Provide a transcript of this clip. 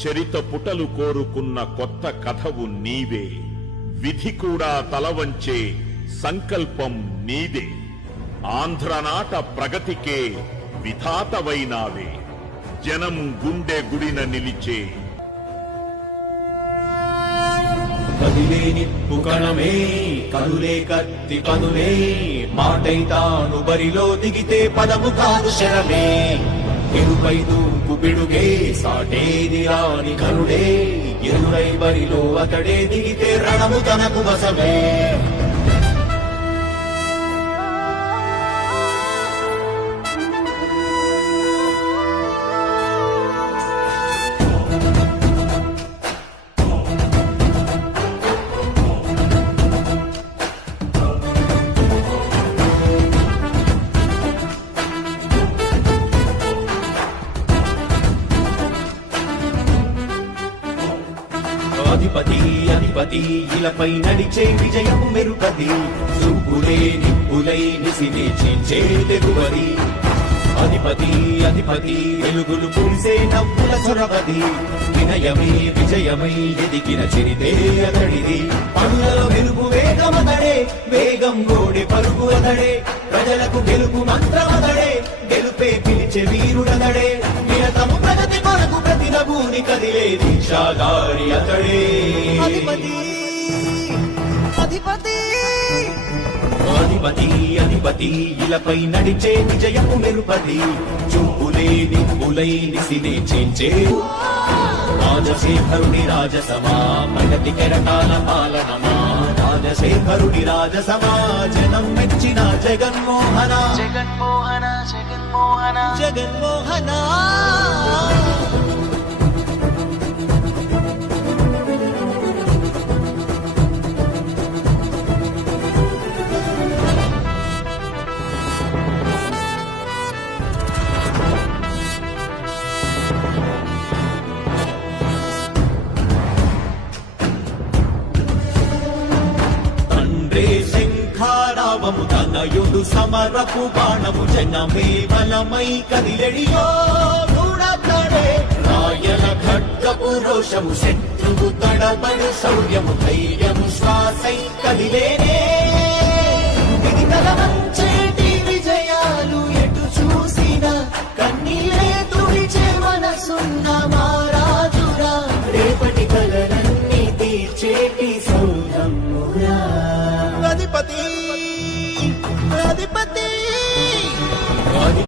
చరిత పుటలు కోరుకున్న కొత్త కథవు నీవే. విధి కూడా తలవంచే సంకల్పం నీదే. ఆంధ్రనాట ప్రగతికే విధాతవైనావే. జనం గుండె గుడిన నిలిచే కదిలే నిప్పు కణమే, కదులే కత్తి పదులే, మాటైతాను బరిలో దిగితే పదము కాదు శరమే. ఎరుపై దూకు పిడుగే, సాటేది రాని కరుడే, ఎరురై బరిలో అతడే దిగితే రణము తనకు వశమే. అధిపతి అధిపతి ఇలపై నడిచే విజయము మెరుపది. చూపులే నిప్పులై నిసిని చీల్చే తెగువది. అధిపతి అధిపతి వెలుగులు పూసే నవ్వుల చొరవది. వినయమే విజయమై ఎదిగిన చిరితే అతడిది. పనులలో వెలుగు వేగమదడే, వేగం గోడే పరుగు అతడే. ప్రజలకు గెలుపు మంత్రమదడే, గెలుపే పిలిచే వీరుడదడే. నిరతము ప్రగతి కొరకు ప్రతినభూని కదిలే దీక్షాదారి అతడే. అధిపతి అధిపతి అధిపతి అధిపతి ఇలపై నడిచే విజయము మెరుపది. చూపులే నిప్పులై నిసినే చీల్చే రాజశేఖరుడి రాజసమా, ప్రగతి కెరటాల పాలనమా. రాజశేఖరుడి రాజసమా, జనం మెచ్చిన జగన్మోహన జగన్మోహన జగన్మోహన జగన్మోహన. శంఖారావము తనయుడు సమరపు బాణము. జనమే బలమై కదిలెడియో చూడతాడే. రాయల ఖడ్గపు రోషము, శత్రువు తడబడు శౌర్యము. ధైర్యము శ్వాసై కదిలేనే. ఇది తలవంత